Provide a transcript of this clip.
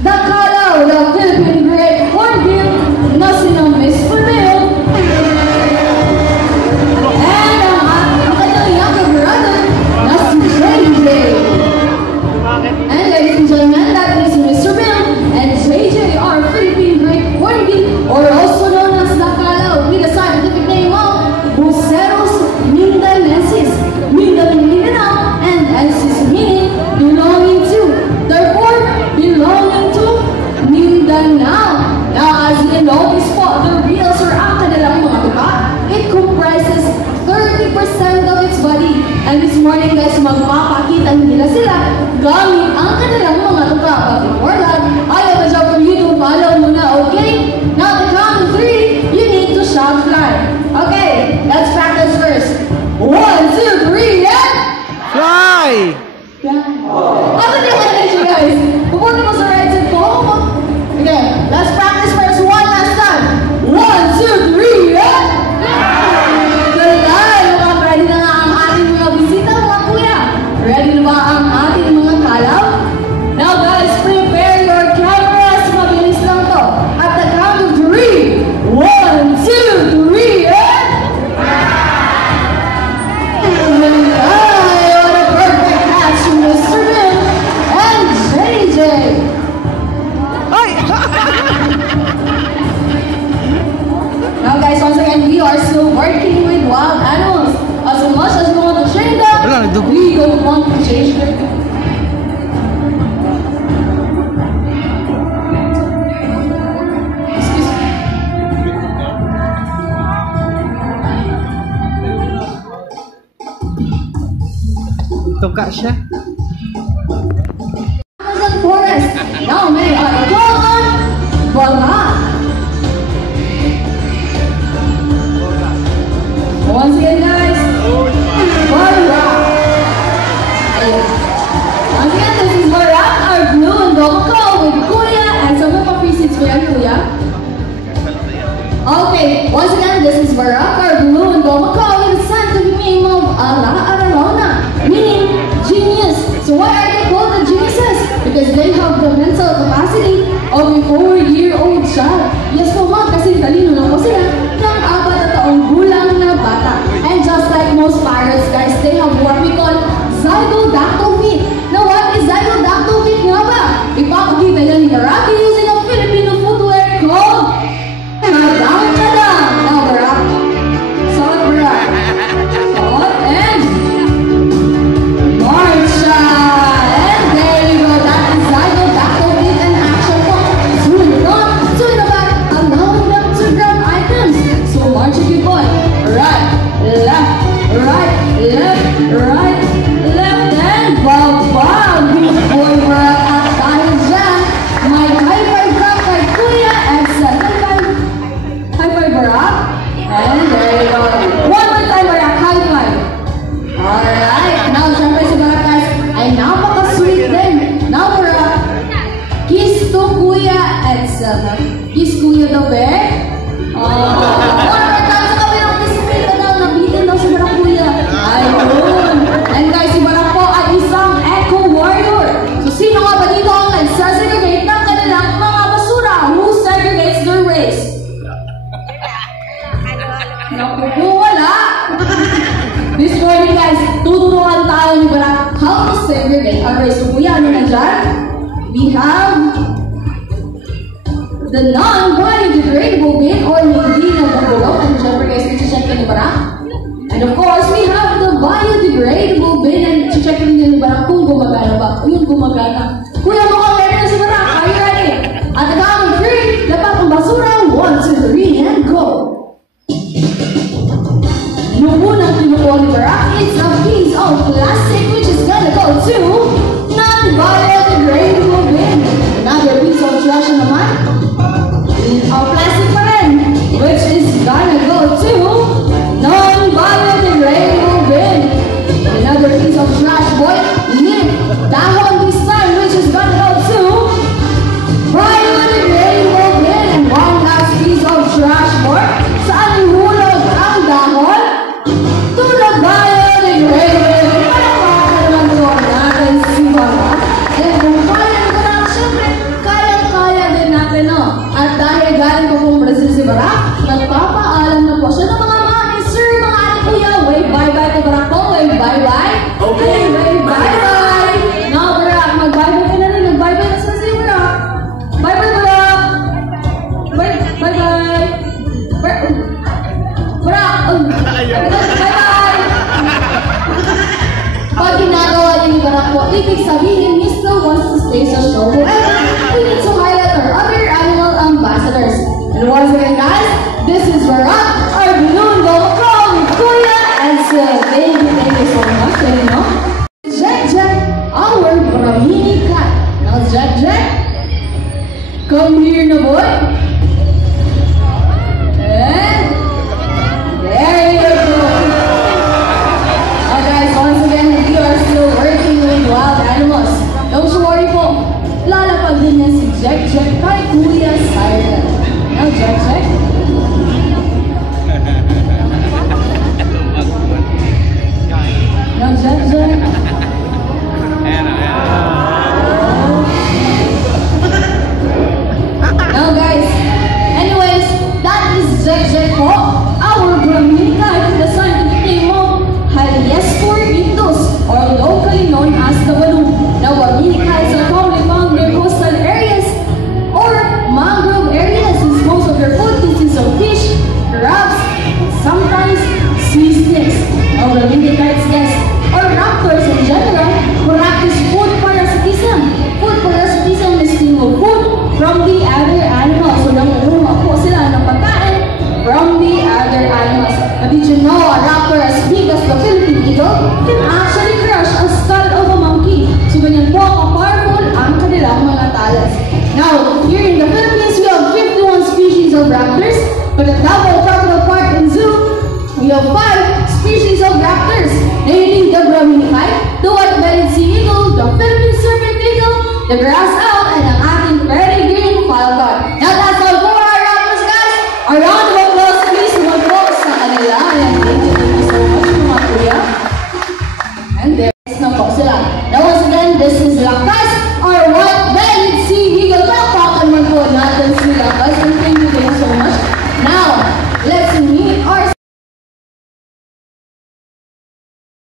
the Kalaw, the Philippine Great Hornbill, na sina Miss Fernil, and ang kanyang younger brother, na si JJ. And ladies and gentlemen, that is Mr. Bill and JJ, our Philippine Great Hornbill, or also known as the Kalaw, with the scientific name of Buceros mindanensis, Mindanao, and ensis meaning belonging to, therefore belonging to Mindanao. Now, as you know, this po, the reals or ang kanilang mga tuka, it comprises 30% of its body. And this morning, guys, magpapakita nila sila gamit ang kanilang mga tuka. But before that, I have a job for you to follow muna, okay? Now, the count of 3, you need to shout fly. Okay, let's practice first. 1, 2, 3, and... Fly! Ano din you guys? Pupunta mo sa right side ko. Okay, let's practice first one last time. 1, 2, 3, and... Galay! Mukhang ready na nga ang ating mga bisita, mga kuya. Ready na ba ang ating mga kalaw? Now guys, prepare your cameras. Mabilis lang to. At the count of 3. 1, 2, 3, and... Galay! What a perfect catch from Mr. Bill and JJ. Ay! Now guys, once again, we are still working with wild animals. As much as we want to train them, Wala, nagdugo. we don't want to change them. Excuse me. Tuka siya. Amazon forest. Now may I go on Barak. Once again, guys, Barak. Ayun. Once again, this is Barak, our blue and gold call with Kuya and some of our presets for yan, Kuya. Okay, once again, this is Barak, our blue and gold call with the scientific name of Aralona, meaning genius. So why are they called the geniuses? Because they have the mental capacity of a 4-year-old child. Yes po mga, kasi talino lang po sila ng 4 na taong gulang na bata. And just like most parrots, guys, they have what we call zygodactyl feet. Now what is zygodactyl feet nga ba? Ipapakita yan ni Rocky using a Filipino footwear called Kadang Kadang. Now Barak, Sot Barak, Sot and Marcha. And there you go, that is zygodactyl feet in action po. Soon on, soon back, allowing them to grab items. So march if you boy. Right, left, right, left, right, left, and babag. Good boy, Barak, at dahil dyan, may high five Barak kay Kuya and second time. High five, Barak. And there you go. One more time, Barak, high five. Alright, now syempre si Barak, guys, ay napaka-sweet din. Now, Barak, kiss to Kuya and Selma. Kiss Kuya the bear. One more time sa kabilang kiss Kuya daw. Nabitin daw si Barak, Kuya. Ayun. And guys, si Barak po ay isang eco warrior. So sino nga ba dito ang nagsasegregate ng kanilang mga basura? Who segregates their waste? Naku po, wala. This morning, guys, tuturuan tayo ni Barak how to segregate our waste. So kuya, ano na dyan? We have the non-biodegradable bin or hindi na nabulok. And syempre guys, iti-check ni Barak. And of course, we have the biodegradable bin and iti-check din ni Barak kung gumagana ba. Yung gumagana. Kuya, mukhang ready na si Barak. Are you ready? At the count of 3, dapat ang basura. 1, 2, 3, and go! Yung unang kinukuha ni Barak is a piece of plastic which is gonna go to non-biodegradable bin. Another piece of trash naman, plastic pa rin, which is gonna go to non-biodegradable bin. Another piece of trash, boy, lip, dahon this time, which ibig sabihin he still wants to stay sa show. However, we need to highlight our other animal ambassadors. And once again, guys, this is Barat, our balloon from Kuya and Sil. Thank you so much. And you know, Jack, our Brahmini cat. Now, Jack, come here na boy. And there you go. Now guys, once again, we are still working with wild animals. Don't you worry po, lalapag din yan si Jack kay Kuya Siren. Now Jack. Now Jack. Now guys, anyways, that is Jack po, our Brahmini cat. The scientific name of Haliescoritos, or locally known as the balloon. Now Brahmini cats are commonly found near coastal areas or mangrove areas, since most of their food consists of fish, crabs, and sometimes sea snakes. Now Brahmini cats, guys, or raptors in general, practice food parasitism. Food parasitism is stealing food from the other animals. So nanguha po sila ng pagkain from the other animals. Now did you know a raptor as big as the Philippine eagle can actually crush a skull of a monkey? So ganyan po ka-powerful ang kanilang mga talons. Now, here in the Philippines, we have 51 species of raptors, but at Davao Crocodile Park and Zoo, we have 5 species of raptors, namely the Brahmini cat, the white-bellied sea eagle, the Philippine serpent eagle, the grass